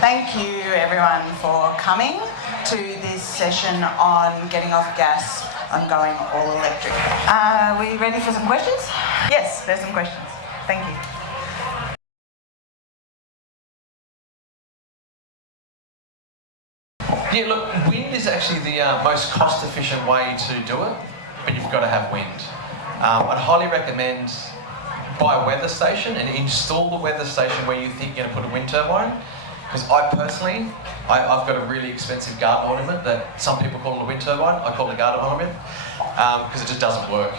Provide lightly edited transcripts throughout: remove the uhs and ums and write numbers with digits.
Thank you everyone for coming to this session on getting off gas and going all electric. Are we ready for some questions? Yes, there's some questions. Thank you. Yeah, look, wind is actually the most cost-efficient way to do it, but you've got to have wind. I'd highly recommend buy a weather station and install the weather station where you think you're going to put a wind turbine. Because I personally, I've got a really expensive garden ornament that some people call it a wind turbine. I call it a garden ornament because it just doesn't work.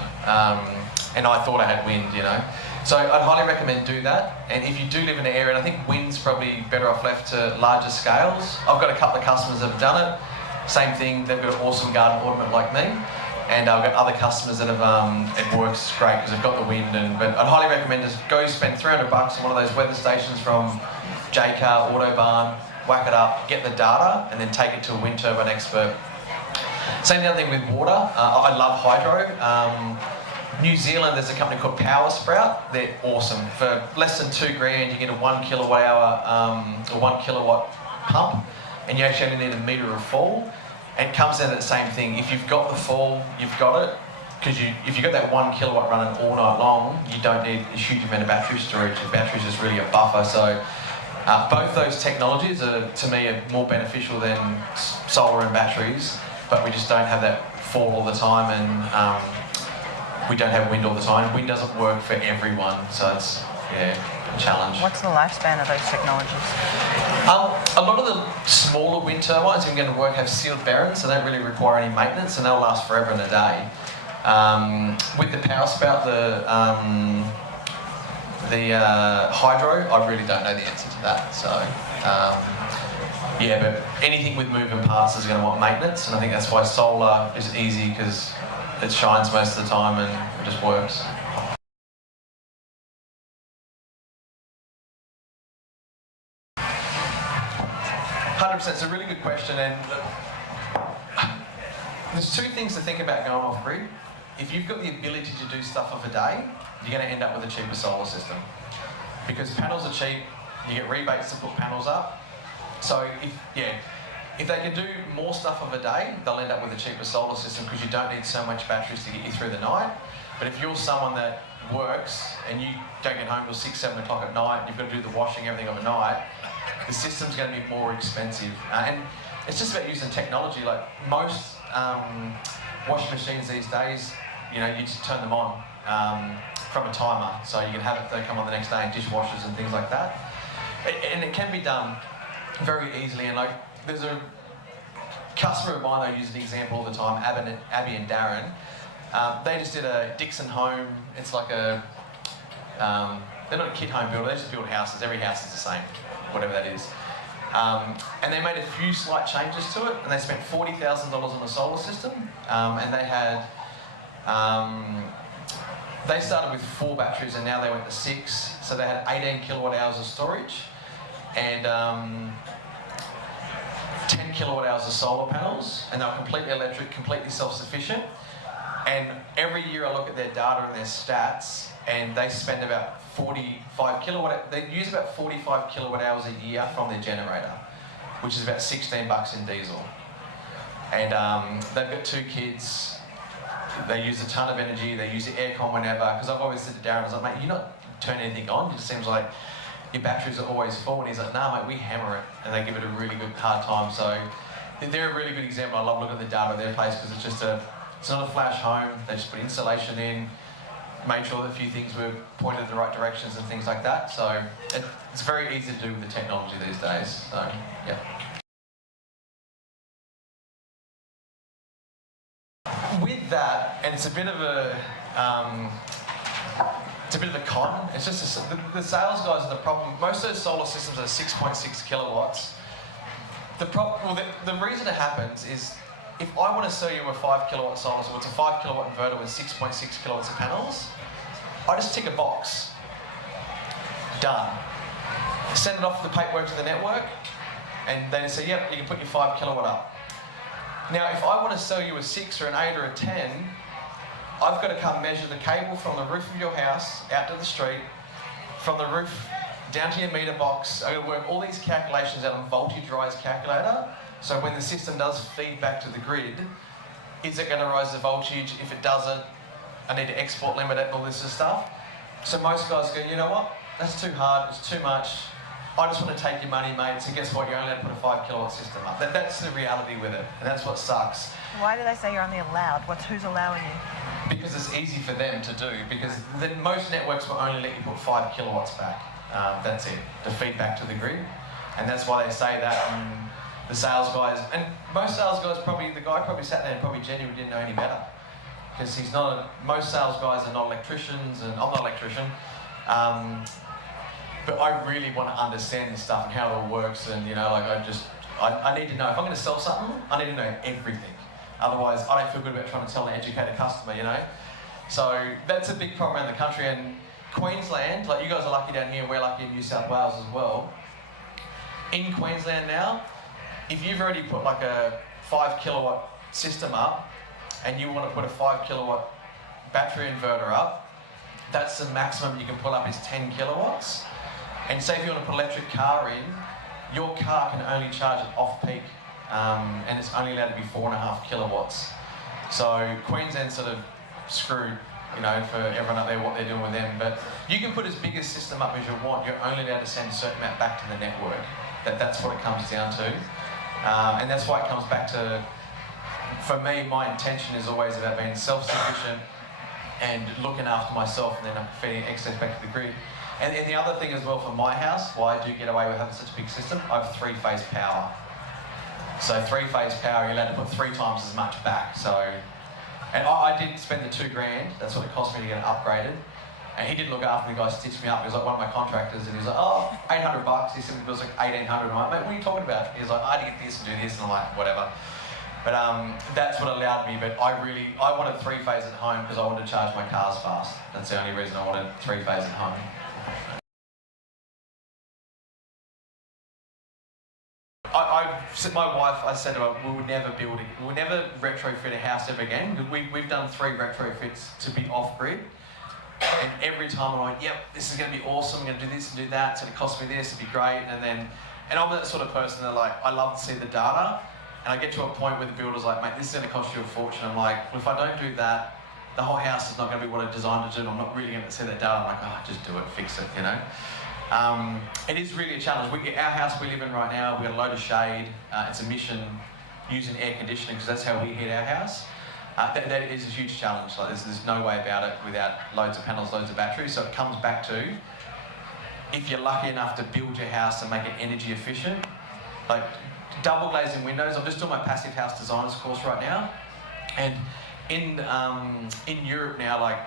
And I thought I had wind, you know. So I'd highly recommend do that. And if you do live in an area, and I think wind's probably better off left to larger scales. I've got a couple of customers that have done it. Same thing, they've got an awesome garden ornament like me. And I've got other customers that have, it works great because they've got the wind. But I'd highly recommend just go spend $300 on one of those weather stations from J-Car, Autobarn, whack it up, get the data, and then take it to a wind turbine expert. Same other thing with water. I love hydro. New Zealand, there's a company called Power Sprout. They're awesome. For less than $2,000, you get a 1 kilowatt hour or 1 kilowatt pump, and you actually only need a metre of fall. And it comes down to the same thing. If you've got the fall, you've got it. Because if you've got that 1 kilowatt running all night long, you don't need a huge amount of battery storage. The battery is just really a buffer. So both those technologies are, to me, are more beneficial than solar and batteries, but we just don't have that fall all the time, and we don't have wind all the time. Wind doesn't work for everyone, so it's a challenge. What's the lifespan of those technologies? A lot of the smaller wind turbines that are going to work have sealed bearings, so they don't really require any maintenance, and they'll last forever and a day. With the Power Spout, the hydro, I really don't know the answer to that. So, yeah, but anything with moving parts is going to want maintenance, and I think that's why solar is easy because it shines most of the time and it just works. It's a really good question, and there's two things to think about going off grid. If you've got the ability to do stuff of a day, you're going to end up with a cheaper solar system. Because panels are cheap, you get rebates to put panels up. So if they can do more stuff of a day, they'll end up with a cheaper solar system because you don't need so much batteries to get you through the night. But if you're someone that works and you don't get home till 6, 7 o'clock at night, and you've got to do the washing, everything overnight, the system's going to be more expensive. And it's just about using technology. Like most washing machines these days, you know, you just turn them on from a timer, so you can have it, they come on the next day, and dishwashers and things like that. And it can be done very easily. And like, there's a customer of mine, they use an example all the time, Abby and Darren. They just did a Dixon home. It's like a, they're not a kit home builder, they just build houses. Every house is the same, whatever that is. And they made a few slight changes to it, and they spent $40,000 on a solar system, and they had, they started with 4 batteries and now they went to 6, so they had 18 kilowatt hours of storage and 10 kilowatt hours of solar panels, and they were completely electric, completely self-sufficient. And every year I look at their data and their stats, and they spend about 45 kilowatt, they use about 45 kilowatt hours a year from their generator, which is about $16 in diesel. And they've got 2 kids, they use a ton of energy, they use the aircon whenever, because I've always said to Darren, I was like, mate, you're not turning anything on, it just seems like your batteries are always full. And he's like, nah mate, we hammer it, and they give it a really good hard time. So they're a really good example. I love looking at the data of their place because it's just it's not a flash home, they just put insulation in, made sure that a few things were pointed in the right directions and things like that. So it's very easy to do with the technology these days. So yeah. With that, and it's a bit of a con. It's just the sales guys are the problem. Most of those solar systems are 6.6 kilowatts. The reason it happens is if I want to sell you a 5 kilowatt solar, so it's a 5 kilowatt inverter with 6.6 kilowatts of panels, I just tick a box. Done. Send it off the paperwork to the network, and they say, yep, you can put your 5 kilowatt up. Now, if I want to sell you a 6 or an 8 or a 10, I've got to come measure the cable from the roof of your house out to the street, from the roof down to your meter box. I'm going to work all these calculations out on voltage rise calculator. So when the system does feed back to the grid, is it going to rise the voltage? If it doesn't, I need to export limit it and all this sort of stuff. So most guys go, you know what? That's too hard, it's too much. I just want to take your money, mate. So guess what? You're only allowed to put a 5 kilowatt system up. That's the reality with it, and that's what sucks. Why do they say you're only allowed? Who's allowing you? Because it's easy for them to do. Because most networks will only let you put 5 kilowatts back. That's it, to feed back to the grid. And that's why they say that. And the sales guys, and most sales guys the guy probably sat there and probably genuinely didn't know any better. Because most sales guys are not electricians, and I'm not an electrician. But I really want to understand this stuff and how it all works, and I need to know. If I'm going to sell something, I need to know everything. Otherwise, I don't feel good about trying to tell an educated customer, So that's a big problem around the country, and Queensland, like you guys are lucky down here, and we're lucky in New South Wales as well. In Queensland now, if you've already put like a 5 kilowatt system up, and you want to put a 5 kilowatt battery inverter up, that's the maximum you can put up is 10 kilowatts. And say if you want to put an electric car in, your car can only charge it off-peak, and it's only allowed to be 4.5 kilowatts. So Queensland's sort of screwed, for everyone up there, what they're doing with them. But you can put as big a system up as you want, you're only allowed to send a certain amount back to the network. That's what it comes down to. And that's why it comes back to, for me, my intention is always about being self-sufficient and looking after myself, and then I'm feeding excess back to the grid. And the other thing as well for my house, why I do get away with having such a big system, I have 3-phase power. So 3-phase power, you're allowed to put 3 times as much back. And I did spend the $2,000, that's what it cost me to get it upgraded. And he did look after me, the guy stitched me up. He was like one of my contractors, and he was like, oh, $800. He said it was like $1,800. I'm like, mate, what are you talking about? He was like, I had to get this and do this, and I'm like, whatever. But that's what allowed me. But I wanted 3-phase at home because I wanted to charge my cars fast. That's the only reason I wanted 3-phase at home. My wife, I said to her, we'll never retrofit a house ever again. We've done 3 retrofits to be off-grid. And every time I'm like, yep, this is going to be awesome, I'm going to do this and do that, it's going to cost me this, it'd be great. And I'm that sort of person that I love to see the data. And I get to a point where the builder's like, mate, this is going to cost you a fortune. I'm like, well, if I don't do that, the whole house is not going to be what I designed to do. I'm not really going to see that data. I'm like, oh, just do it, fix it, It is really a challenge. Our house we live in right now, we've got a load of shade. It's a mission using air conditioning because that's how we heat our house. That is a huge challenge. There's no way about it without loads of panels, loads of batteries. So it comes back to, if you're lucky enough to build your house and make it energy efficient, like double glazing windows. I'm just doing my passive house designers course right now, and in Europe now,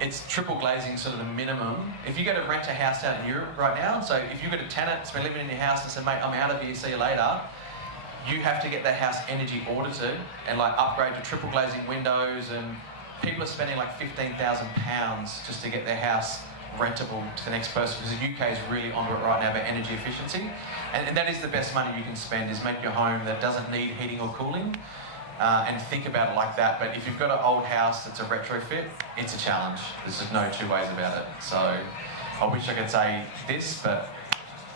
it's triple glazing sort of the minimum. If you go to rent a house out in Europe right now, so if you've got a tenant that's been living in your house and said, mate, I'm out of here, see you later, you have to get that house energy audited and upgrade to triple glazing windows, and people are spending £15,000 just to get their house rentable to the next person, because the UK is really onto it right now about energy efficiency. And that is the best money you can spend, is make your home that doesn't need heating or cooling. And think about it like that. But if you've got an old house that's a retrofit, it's a challenge. There's just no 2 ways about it. So I wish I could say this, but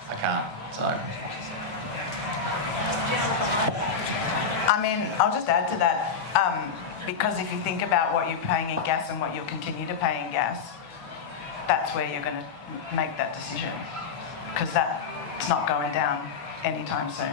I can't. So I'll just add to that, because if you think about what you're paying in gas and what you'll continue to pay in gas, that's where you're going to make that decision, because that's not going down anytime soon.